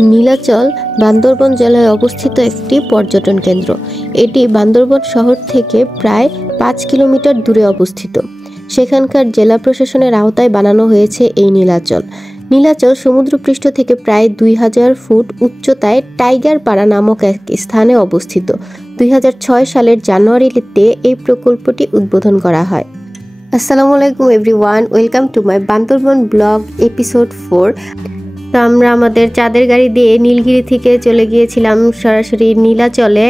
নীলাচল বান্দরবান জেলায় অবস্থিত একটি পর্যটন কেন্দ্র। এটি বান্দরবান শহর থেকে প্রায় 5 কিলোমিটার দূরে অবস্থিত। সেখানকার জেলা প্রশাসনের আওতায় বানানো হয়েছে এই নীলাচল। নীলাচল সমুদ্রপৃষ্ঠ থেকে প্রায় 2000 ফুট উচ্চতায় টাইগার পাড়া নামক এক স্থানে অবস্থিত। 2006 সালের জানুয়ারিতে এই প্রকল্পটি উদ্বোধন করা হয়। আসসালামু আলাইকুম everyone, welcome to my Bandarban blog episode 4। তো আমরা আমাদের চাঁদের গাড়ি দিয়ে নীলগিরি থেকে চলে গিয়েছিলাম সরাসরি নীলাচলে,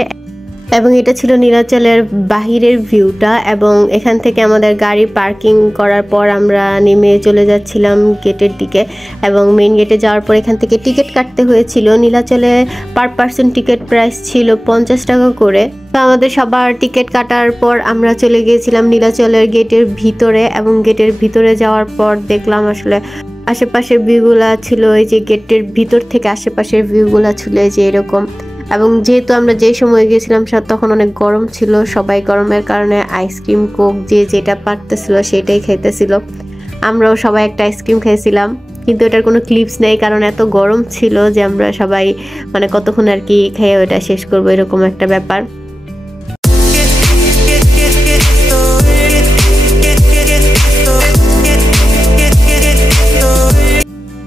এবং এটা ছিল নীলাচলের বাহিরের ভিউটা। এবং এখান থেকে আমাদের গাড়ি পার্কিং করার পর আমরা নেমে চলে যাচ্ছিলাম গেটের দিকে, এবং মেইন গেটে যাওয়ার পর এখান থেকে টিকিট কাটতে হয়েছিল। নীলাচলে পার পার্সন টিকিট প্রাইস ছিল 50 টাকা করে। তো আমাদের সবার টিকিট কাটার পর আমরা চলে গিয়েছিলাম নীলাচলের গেটের ভিতরে, এবং গেটের ভিতরে যাওয়ার পর দেখলাম আসলে আশেপাশের ভিউগুলা ছিল এই যে গেটের ভিতর থেকে আশেপাশের ভিউগুলা ছিল এই যে এরকম। এবং যেহেতু আমরা যে সময় গিয়েছিলাম তখন অনেক গরম ছিল, সবাই গরমের কারণে আইসক্রিম কোক যে যেটা পারতেছিল সেটাই খাইতেছিল। আমরাও সবাই একটা আইসক্রিম খাইছিলাম, কিন্তু এটার কোনো ক্লিপস নেই কারণ এত গরম ছিল যে আমরা সবাই কতক্ষণ আর কি খেয়ে ওটা শেষ করবো, এরকম একটা ব্যাপার।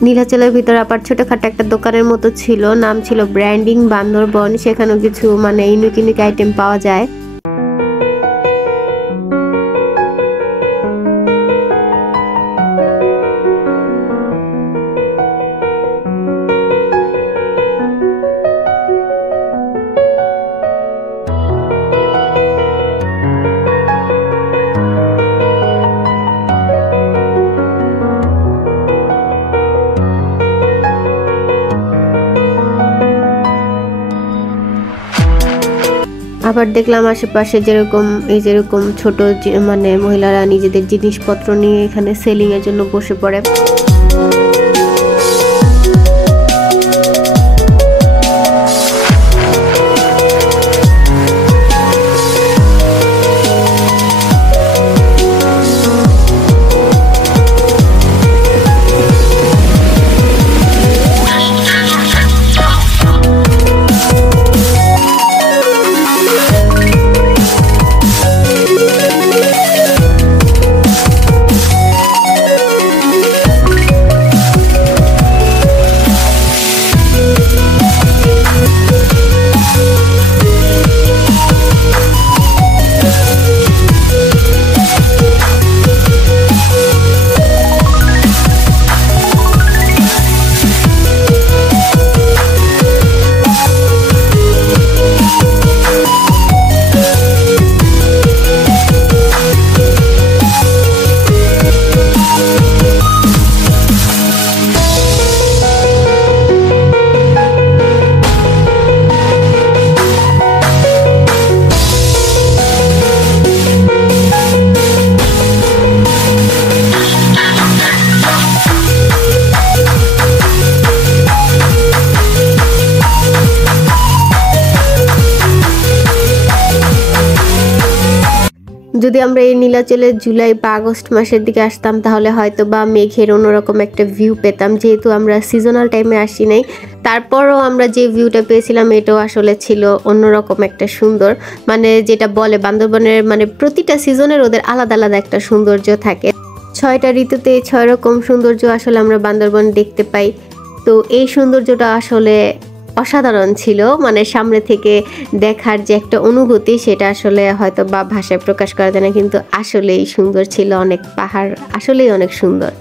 নীলাচলের ভিতরে আবার ছোটখাটো একটা দোকানের মতো ছিল, নাম ছিল ব্র্যান্ডিং বান্দরবন। সেখানেও কিছু ইউনিক আইটেম পাওয়া যায়। আবার দেখলাম আশেপাশে যেরকম ছোট মহিলারা নিজেদের জিনিসপত্র নিয়ে এখানে সেলিং এর জন্য বসে পড়ে। যদি আমরা এই নীলাচলে জুলাই বা আগস্ট মাসের দিকে আসতাম তাহলে হয়তো বা মেঘের অন্যরকম একটা ভিউ পেতাম, যেহেতু আমরা সিজনাল টাইমে আসি নাই। তারপরও আমরা যে ভিউটা পেয়েছিলাম এটাও আসলে ছিল অন্যরকম একটা সুন্দর, যেটা বলে বান্দরবনের প্রতিটা সিজনের ওদের আলাদা আলাদা একটা সৌন্দর্য থাকে। 6টা ঋতুতে 6 রকম সৌন্দর্য আসলে আমরা বান্দরবন দেখতে পাই। তো এই সৌন্দর্যটা আসলে অসাধারণ ছিল, সামনে থেকে দেখার যে একটা অনুভূতি সেটা আসলে হয়তো বা ভাষায় প্রকাশ করা যায় না, কিন্তু আসলেই সুন্দর ছিল। অনেক পাহাড় আসলেই অনেক সুন্দর।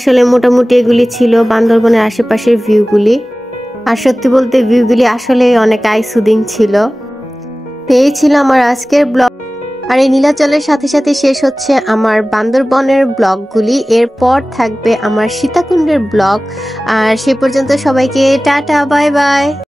আসলে মোটামুটি এগুলি ছিল বান্দরবনের আশেপাশের ভিউগুলি। আর সত্যি বলতে ভিউগুলি আসলে অনেক আই সুদিং ছিল। এই ছিল আমার আজকের ব্লগ। আর এই নীলাচলের সাথে সাথে শেষ হচ্ছে আমার বান্দরবনের ব্লগগুলি। এরপর থাকবে আমার সীতাকুণ্ডের ব্লগ। আর সে পর্যন্ত সবাইকে টাটা, বাই বাই।